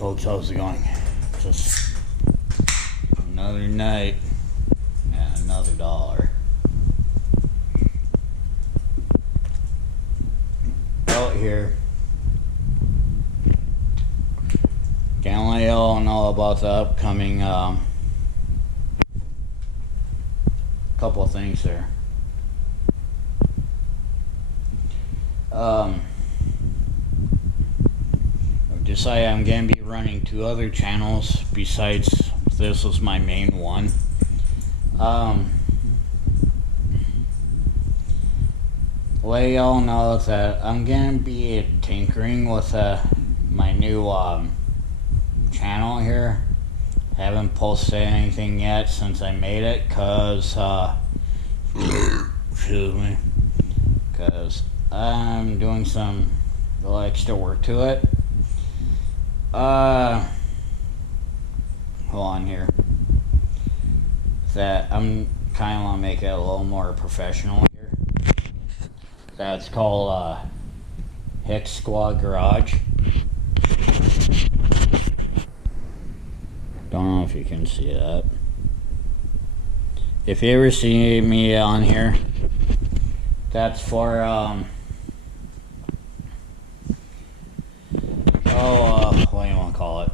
folks, how's it going? Just another night and another dollar. Out here, can't let y'all know about the upcoming couple of things there. Decided I'm gonna be running 2 other channels besides this was my main one. Let y'all know that I'm gonna be tinkering with my new channel here. Haven't posted anything yet since I made it, cause excuse me, cause I'm doing some little extra work to it. Hold on here. That I'm kind of want to make it a little more professional here. That's called Hicksqaud Garage. Don't know if you can see that. If you ever see me on here, that's for what do you want to call it?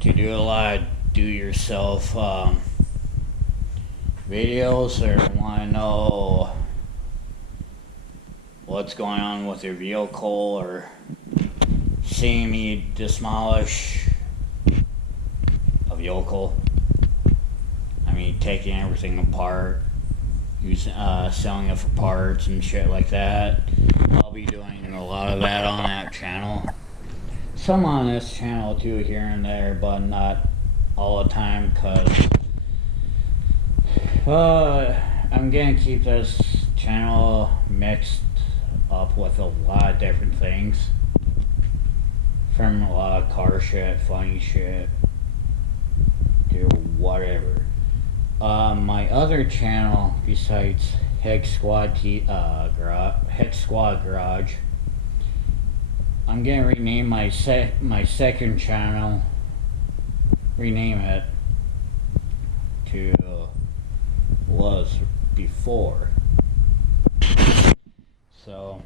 To do a lot of do-yourself videos, or want to know what's going on with your vehicle, or seeing me demolish a vehicle. I mean, taking everything apart, using selling it for parts and shit like that. I'll be doing a lot of that on that channel. Some on this channel too, here and there, but not all the time, because I'm gonna keep this channel mixed up with a lot of different things, from a lot of car shit, funny shit, to whatever. My other channel besides Hicksqaud Garage, I'm gonna rename my second channel, rename it to was before. So,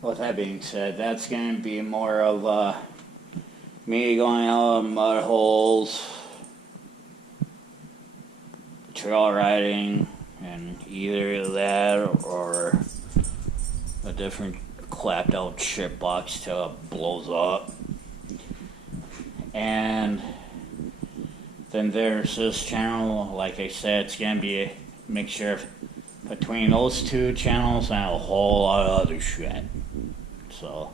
with that being said, that's gonna be more of me going out of mud holes, trail riding, and either that or a different clapped out shit box till it blows up. And then there's this channel, like I said, it's gonna be a mixture of between those 2 channels and a whole lot of other shit. So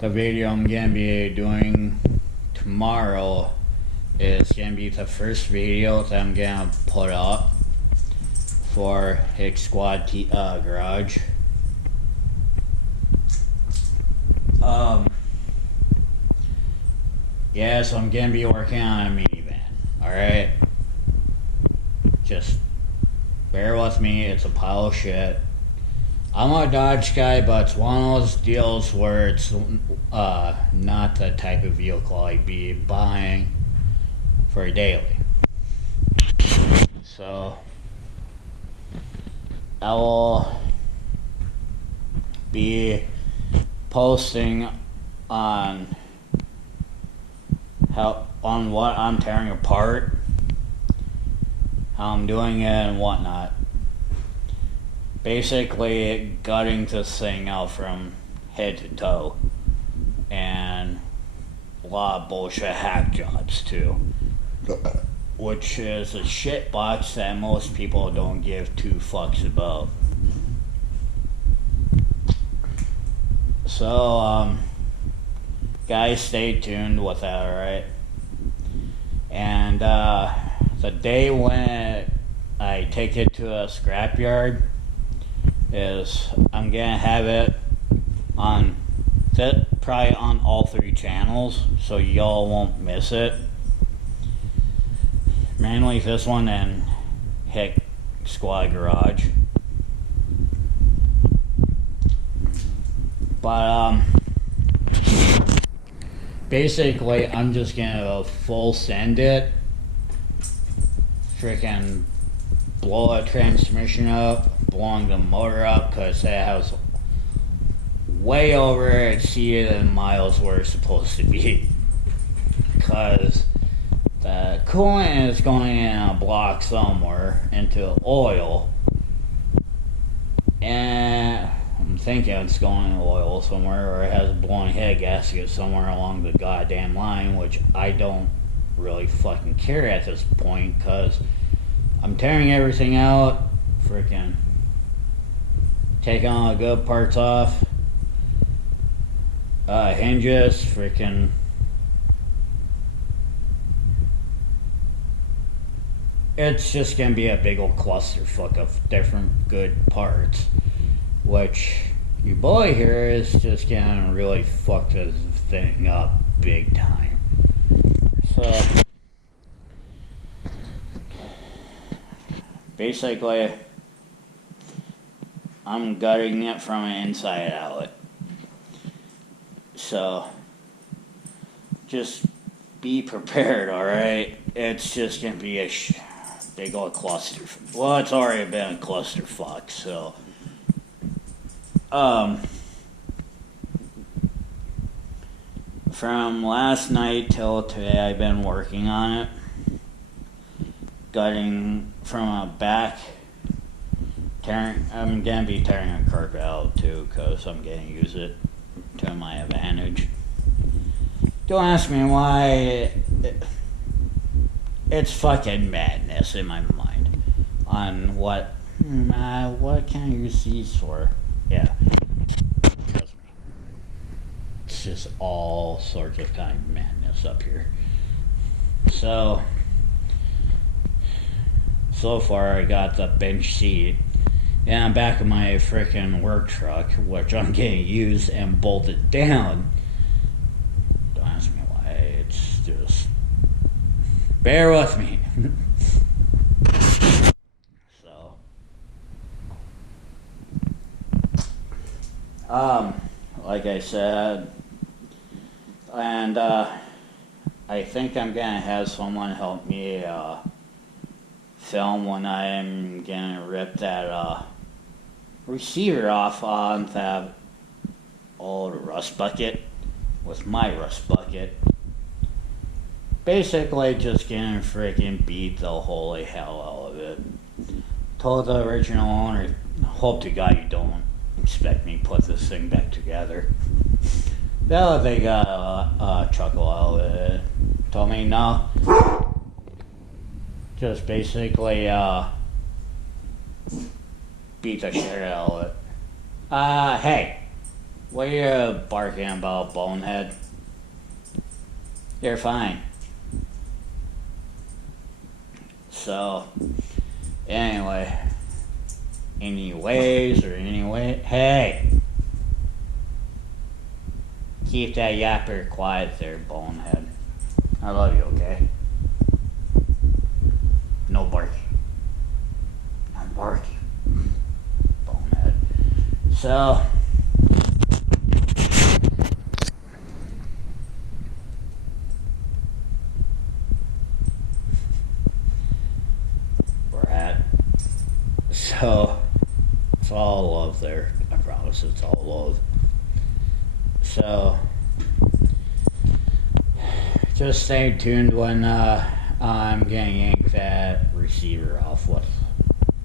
the video I'm gonna be doing tomorrow is gonna be the first video that I'm gonna put up for Hicksqaud Garage. Yeah, so I'm gonna be working on a minivan. Alright? Just bear with me, it's a pile of shit. I'm a Dodge guy, but it's one of those deals where it's not the type of vehicle I'd be buying for daily. So I will be posting on what I'm tearing apart, how I'm doing it, and whatnot. Basically, gutting this thing out from head to toe, and a lot of bullshit hack jobs too, which is a shit box that most people don't give 2 fucks about. So, guys, stay tuned with that, alright? And the day when I take it to a scrapyard is I'm gonna have it on probably on all 3 channels, so y'all won't miss it. mainly this one and Hicksqaud Garage. But basically I'm just gonna full send it, freaking blow a transmission up, blowing the motor up, because that has way over exceeded the miles where it's supposed to be, because the coolant is going in a block somewhere into oil, and I'm thinking it's going in oil somewhere, or it has a blown head gasket somewhere along the goddamn line, which I don't really fucking care at this point, because I'm tearing everything out, freaking taking all the good parts off, hinges, freaking it's just gonna be a big old clusterfuck of different good parts, which your boy here is just gonna really fuck this thing up big time. So basically I'm gutting it from the inside out. So just be prepared, alright? It's just gonna be a big old cluster. Well, it's already been a clusterfuck, so from last night till today I've been working on it, gutting from a back, I'm gonna be tearing a carpet out too, because I'm gonna use it to my advantage. Don't ask me why. It's fucking madness in my mind on what can I use these for? Yeah, trust me. It's just all sorts of kind of madness up here. So far I got the bench seat in the back of my freaking work truck, which I'm gonna use and bolt it down. Don't ask me why. It's just bear with me. So like I said, and I think I'm gonna have someone help me film when I'm gonna rip that receiver off on that old rust bucket with my rust bucket. Basically just gonna freaking beat the holy hell out of it. Told the original owner, hope to God you don't expect me to put this thing back together. Though they got a chuckle out of it. Told me no. Just basically beat the shit out of it. Hey, what are you barking about, bonehead? You're fine. So, anyway, hey, keep that yapper quiet there, bonehead. I love you, okay? No barking. I'm barking. Bonehead. So it's all love there. I promise it's all love. So just stay tuned when I'm gonna yank that receiver off with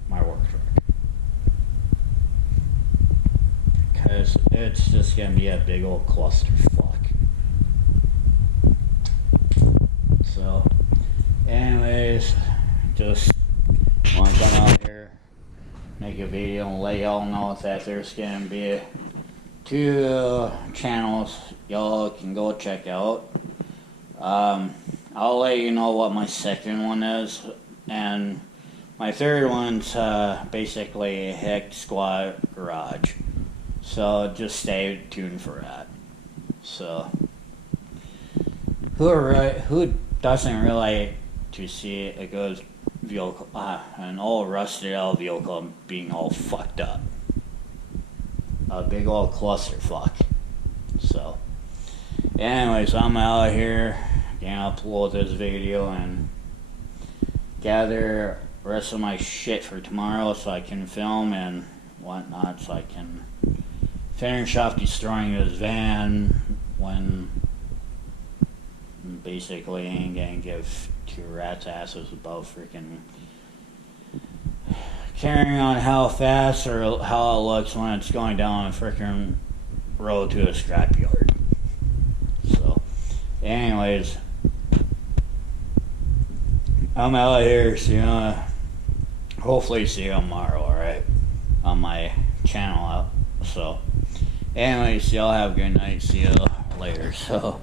my work truck, because it's just gonna be a big old clusterfuck. So anyways, just want to come out here, make a video and let y'all know that there's gonna be 2 channels y'all can go check out. I'll let you know what my second one is, and my third one's basically Hicksqaud Garage. So just stay tuned for that. So who doesn't really to see a good vehicle, an old rusted out vehicle being all fucked up. A big old clusterfuck. So, anyways, I'm out here gonna upload this video and gather the rest of my shit for tomorrow so I can film and whatnot, so I can finish off destroying this van when basically I ain't gonna give two rats' asses about freaking carrying on how fast or how it looks when it's going down a freaking road to a scrapyard. So, anyways, I'm out here, so hopefully see you tomorrow, alright? On my channel out. So, anyways, y'all have a good night. See you later. So.